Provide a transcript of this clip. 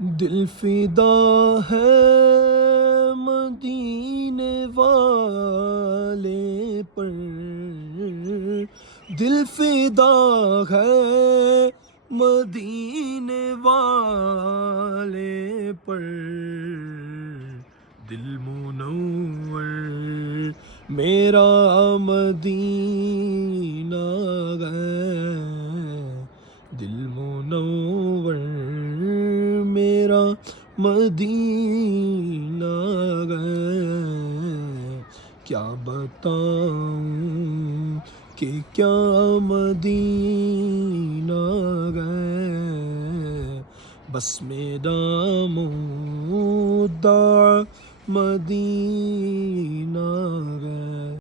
दिल फिदा है मदीने वाले पर, दिल फिदा है मदीने वाले पर, दिल मुनव्वर मेरा मदीना है, दिल मुनव्वर मेरा मदीना है। क्या बताऊं कि क्या मदीना है, बस मेरा मुद्दा मदीना है।